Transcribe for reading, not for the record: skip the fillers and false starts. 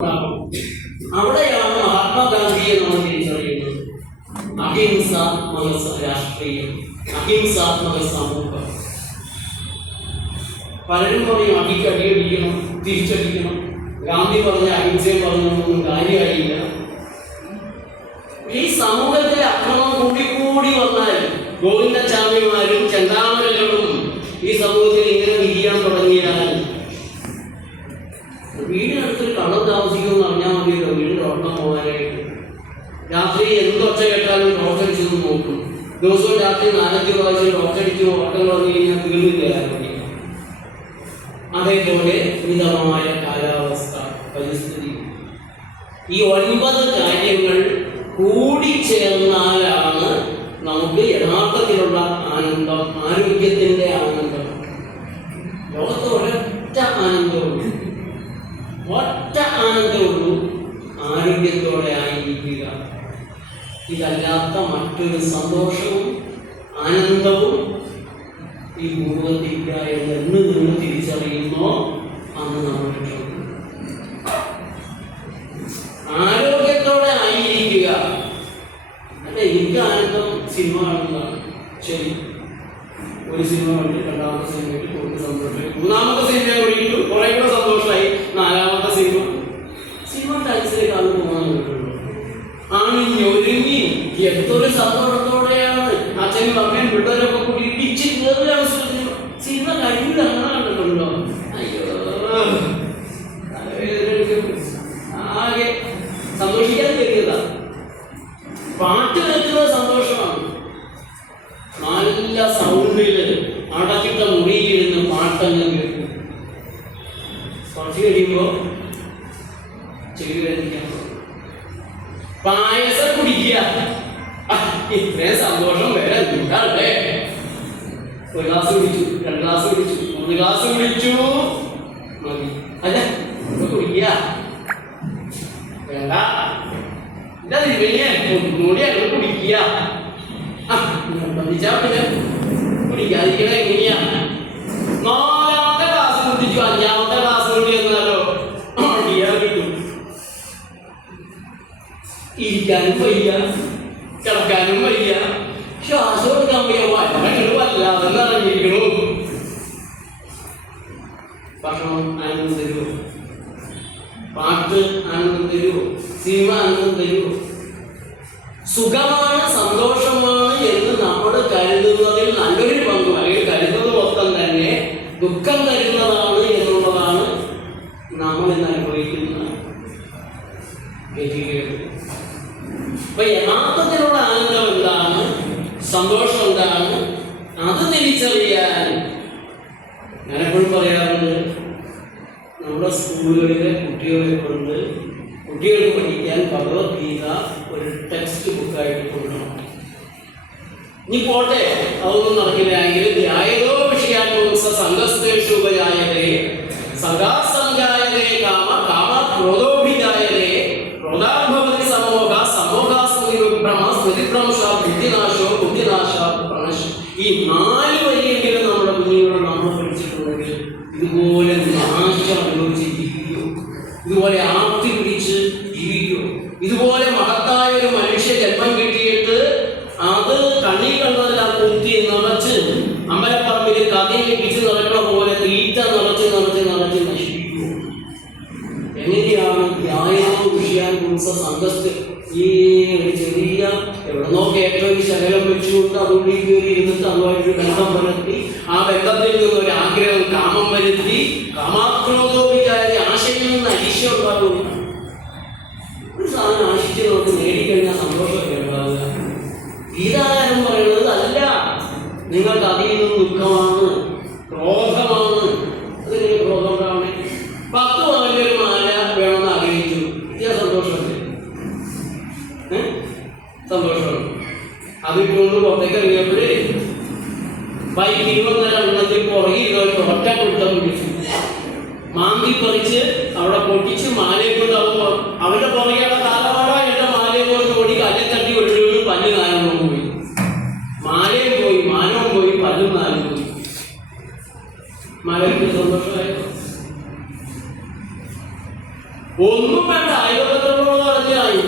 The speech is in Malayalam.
അവിടെയാണ് മഹാത്മാഗാന്ധിയെ നമ്മൾ തിരിച്ചറിയുന്നത്. അഹിംസാത്മക രാഷ്ട്രീയം, അഹിംസാത്മക സമൂഹം. പലരും പറയും അടിക്കടിയടിക്കണം, തിരിച്ചടിക്കണം. ഗാന്ധി പറഞ്ഞ അഹിംസയും പറഞ്ഞൊന്നും കാര്യമായില്ല. ഈ സമൂഹത്തിലെ അക്രമം കൂടിക്കൂടി വന്നാൽ ഗോവിന്ദചാമിമാരും ചെന്താമരകളും ഈ സമൂഹത്തിൽ ഇങ്ങനെ വിരിയാൻ തുടങ്ങിയാൽ വീടിനടുത്തൊരു കടം താമസിക്കുമെന്ന് അറിഞ്ഞാൽ മതിയല്ലോ വീടിൻ്റെ ഓട്ടം പോകാനായിട്ട്. രാത്രി എന്തൊച്ച കേട്ടാലും ഡോക്ടടിച്ചു നോക്കും. ദിവസവും രാത്രി 4-5 പ്രാവശ്യം ഡോക്ടടിച്ചു ഓട്ടം പറഞ്ഞു കഴിഞ്ഞാൽ തീർന്നില്ല. അതേപോലെ മിതമായ കാലാവസ്ഥ, പരിസ്ഥിതി, ഈ 9 കാര്യങ്ങൾ കൂടിച്ചേർന്നാലാണ് നമുക്ക് യഥാർത്ഥത്തിലുള്ള ആനന്ദം, ആരോഗ്യത്തിൻ്റെ ആനന്ദം. ലോകത്ത് ഒരൊറ്റ ആനന്ദമുള്ളൂ, ഒറ്റ ആനന്ദമുള്ളൂ, ആരോഗ്യത്തോടെ ആയിരിക്കുക. ഇതല്ലാത്ത മറ്റൊരു സന്തോഷവും ആനന്ദവും ഈ ഭൂമുഖത്തില്ല എന്ന് നിങ്ങൾ തിരിച്ചറിയുന്നോ അന്ന് നമ്മൾ രക്ഷപ്പെടും. ആരോഗ്യത്തോടെ ആയിരിക്കുക. അല്ല, എനിക്ക് ആനന്ദം സിനിമ കാണുന്നതാണ്. ശരി, ഒരു സിനിമ കണ്ട് 2ാമത്തെ സിനിമയ്ക്ക് കൂടുതൽ സന്തോഷമായി, 3ാമത്തെ സിനിമ കൂടിയിട്ട് കുറെ കൂടെ സന്തോഷമായി, 4ാമത്തെ സിനിമ ടാക്സിലേക്ക് അത് പോകാൻ ആണിഞ്ഞൊരുങ്ങി എന്തൊരു സന്തോഷത്തോടെയാണ് അച്ഛനും അമ്മയും പിള്ളേരൊക്കെ കൂടി ഇടിച്ച് കയറുകയാണ് സിനിമ കഴിഞ്ഞിട്ട് അങ്ങനെ കണ്ടിട്ടുണ്ടോ? അയ്യോ, ആകെ സന്തോഷിക്കാൻ കയറിയതാ. പാട്ട് കേൾക്കുന്നത് സന്തോഷമാണ്. നല്ല സൗണ്ടില് അടച്ചിട്ട മുറിയിലിരുന്ന് പാട്ടങ്ങ് കേൾക്കും. കുറച്ച് കഴിയുമ്പോ ചെവി വേദനിക്കാൻ പായസം കുടിക്കുക. ഇത്രയും സന്തോഷം വേറെ എന്താണല്ലേ? 1 ഗ്ലാസ് കുടിച്ചു, 2 ഗ്ലാസ് കുടിച്ചു, 3 ഗ്ലാസ് കുടിച്ചു, മതി. അല്ല, കുടിക്കുക വേണ്ട, ഒന്നുകൂടി അങ്ങനെ കുടിക്കുക. നിർബന്ധിച്ചാ പിന്നെ കുടിക്കാതിരിക്കണ എങ്ങനെയാ? 4ാമത്തെ ക്ലാസ് കുടിച്ചു, 5ാമത്തെ ക്ലാസ് കൂടി എന്നാലോ കിട്ടും. ഇരിക്കാനും വയ്യ, കിടക്കാനും വയ്യ, ശ്വാസം എടുക്കാൻ വയ്യ, വല്ലാതെ നിറഞ്ഞിരിക്കണു. ഭക്ഷണം ആനന്ദം തരുമോ? പാട്ട് ആനന്ദം തരുമോ? സിനിമ ആനന്ദം തരുമോ? സുഖമാണ്, സന്തോഷമാണ് എന്ന് നമ്മൾ കരുതുന്നതിൽ നല്ലൊരു പങ്കും, അല്ലെങ്കിൽ കരുതുന്നത് മൊത്തം തന്നെ ദുഃഖം തരുന്നതാണ് എന്നുള്ളതാണ് നമ്മൾ ഇന്ന് അനുഭവിക്കുന്ന ഗതികേട്. അപ്പൊ യഥാർത്ഥത്തിലുള്ള ആനന്ദം എന്താണ്, സന്തോഷം എന്താണ്, അത് തിരിച്ചറിയാൻ ഞാനെപ്പോഴും പറയാറുണ്ട്, നമ്മുടെ സ്കൂളുകളിലെ കുട്ടികളെ കൊണ്ട് കുട്ടികൾക്ക് പഠിക്കാൻ ഭഗവത്ഗീത ഒരു ടെക്സ്റ്റ് ബുക്കായിട്ട് കൊടുക്കണം. ഇനി പോട്ടെ, അതൊന്നും നടക്കില്ലെങ്കിൽ ധ്യായതോ വിഷയാത്മക സംഘസ്തേഷു ഉപജായതേ സംഘാസംജായതേ കാമ കാമ ക്രോധോഭിജായതേ ക്രോധാഭവതി സമോഹ സമോഹാസ്മൃതിഭ്രമ സ്മൃതിഭ്രംശ ബുദ്ധിനാശോ ബുദ്ധിനാശ പ്രണശം. ഈ 4 വരിയെങ്കിലും നമ്മുടെ കുഞ്ഞുങ്ങളെ നമ്മൾ പഠിച്ചിട്ടുണ്ടെങ്കിൽ ഇതുപോലെ നാശം അനുഭവിച്ച് ജീവിക്കൂ, ഇതുപോലെ ആർത്തി പിടിച്ച് ജീവിക്കൂ. ഇതുപോലെ മഹത്തായ ഒരു മനുഷ്യ ജന്മം കിട്ടിയിട്ട് അത് കണ്ണി കണ്ടതെല്ലാം കുത്തി നിറച്ച് അമ്പലപ്പറമ്പിൽ കഥയിൽ പിടിച്ച് നടക്കണ പോലെ തീറ്റ നിറച്ച് നിറച്ച് നിറച്ച് നശിപ്പിക്കൂ. എങ്ങനെയാണ് ധ്യാനവും വിഷയാൻ പുരുഷ സംഘത്ത് ഈ ഒരു ചെറിയ എവിടെന്നോ കേട്ടൊരു ശകലം വെച്ചുകൊണ്ട് അതുള്ളിൽ കയറി ഇരുന്നിട്ട് അതുമായിട്ടൊരു ബന്ധം വരുത്തി, ആ ബന്ധത്തിൽ നിന്നൊരു ആഗ്രഹം കാമം വരുത്തി, കാമാക്രോധോപിക്കാതെ ആശയിൽ നിന്ന് അരിശം ഉണ്ടാകുന്നു. ഒരു സാധനം ആശിച്ച് നമുക്ക് നേടിക്കഴിഞ്ഞാൽ സന്തോഷമൊക്കെ ഉണ്ടാവുക. ഗീതാകാരൻ പറയുന്നത് അല്ല, നിങ്ങൾക്ക് അതിൽ നിന്നും ദുഃഖമാണ്, ക്രോധമാണ്. അതിന് ക്രോധം ഉണ്ടാവണേ. 10 പവന്റെ ഒരു മാല വേണമെന്ന് ആഗ്രഹിച്ചു, ഇതാ സന്തോഷമല്ലേ? സന്തോഷമാണ്. അതിട്ടുകൊണ്ട് പുറത്തേക്ക് ഇറങ്ങിയപ്പോഴേ ബൈക്ക് 20 എണ്ണത്തിൽ പുറകിൽ ഒറ്റ കൊടുത്താൽ പിടിച്ചു, മാന്തി പറിച്ച് അവിടെ പൊട്ടിച്ച് മാലയെ കൊണ്ട് അവരുടെ പുറകെയുള്ള കാലമാടോ എന്റെ മാലയെ കൊണ്ട് ഓടി കല്ലെ തട്ടി ഒഴിച്ചു, പല്ല് 4 പോയി, മാലയും പോയി, മാനവും പോയി, പല്ലും 4 പോയി. മലയ്ക്ക് സന്തോഷമായിരുന്നു. ഒന്നും വേണ്ട